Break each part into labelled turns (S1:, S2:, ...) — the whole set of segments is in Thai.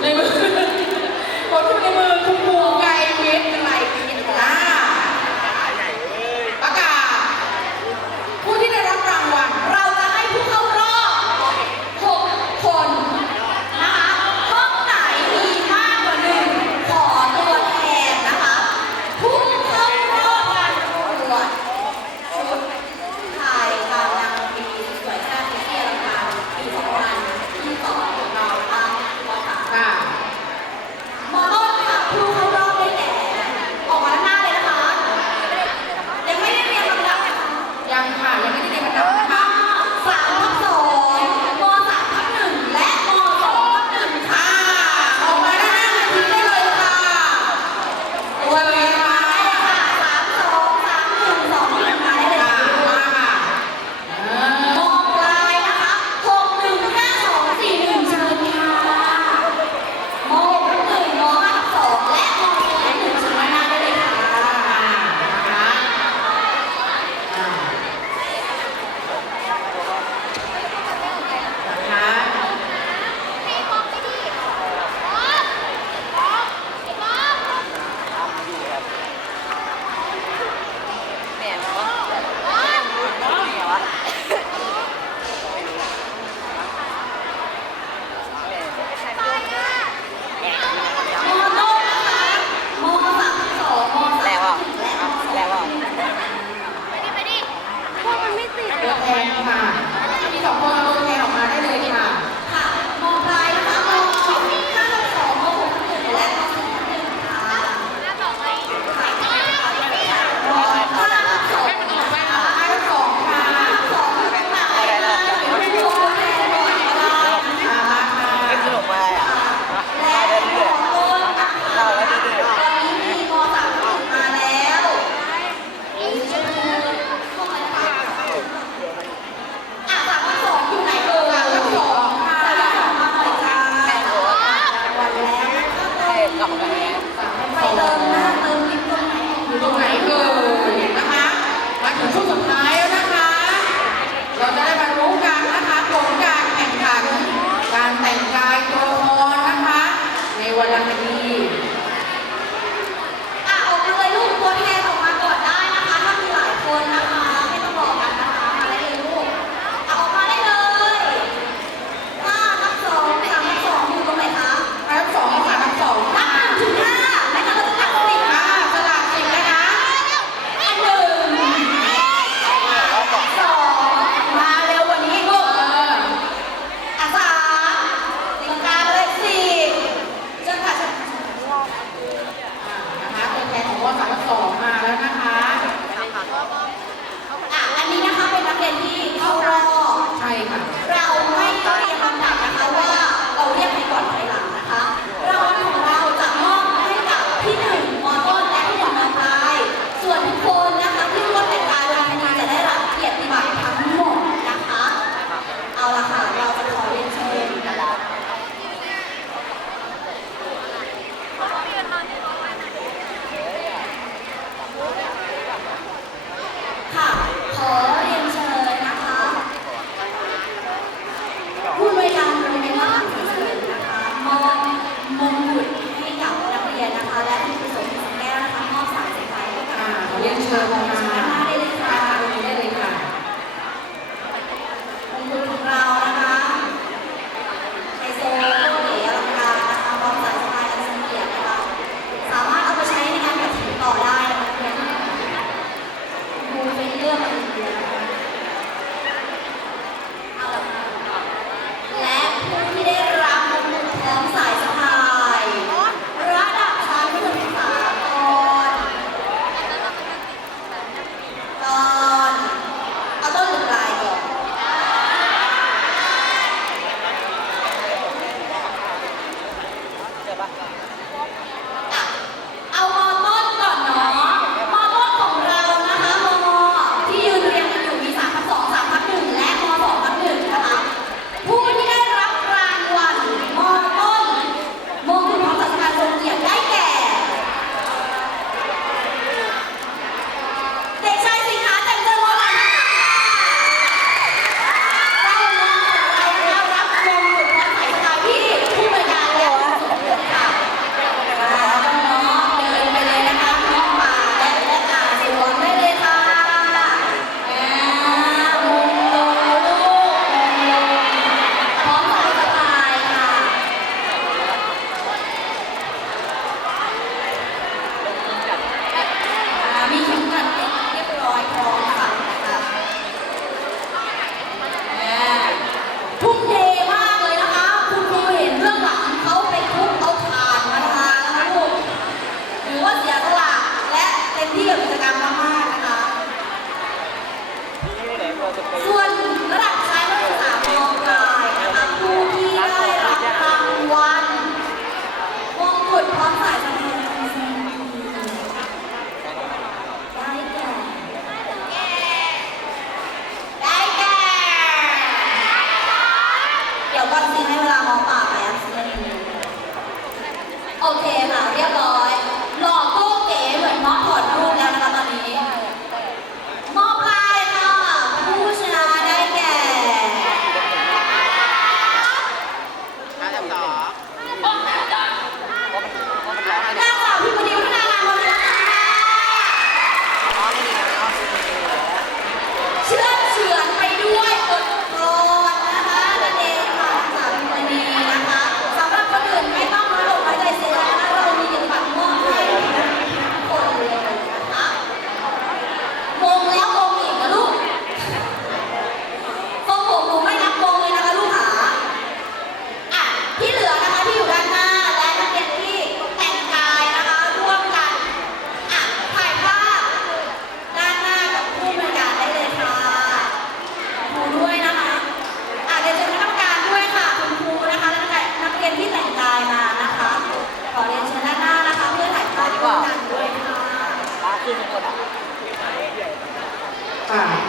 S1: ใน
S2: มือ กด
S1: ขึ้น
S2: มาในมือ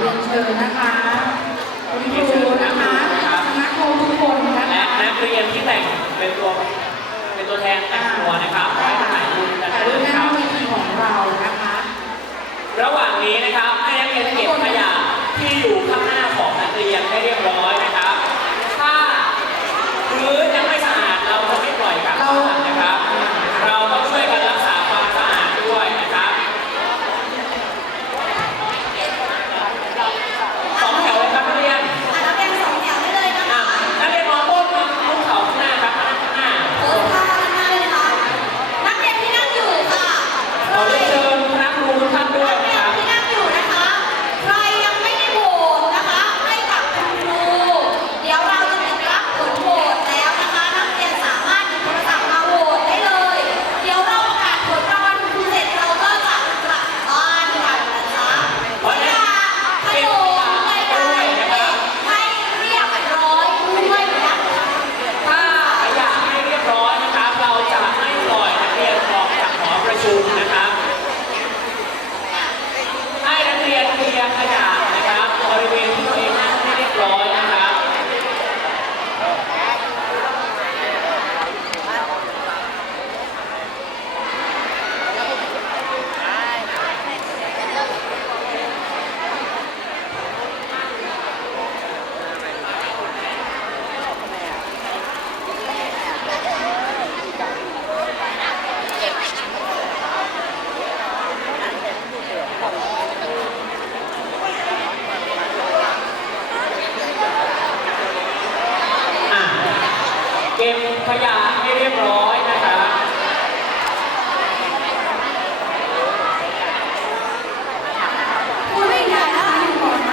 S2: นะคะคุณครูนะคะคณะครู
S3: ทุ
S2: กคนนะ
S4: และ
S1: คะ
S4: นักเรียนที่แต่งเป็นตัวเป็นตัวแทนแต่งตัวนะครับให้ถ่ายรูปกัน
S1: ถ่ายรูปห
S4: นะค
S1: น้า
S4: รับ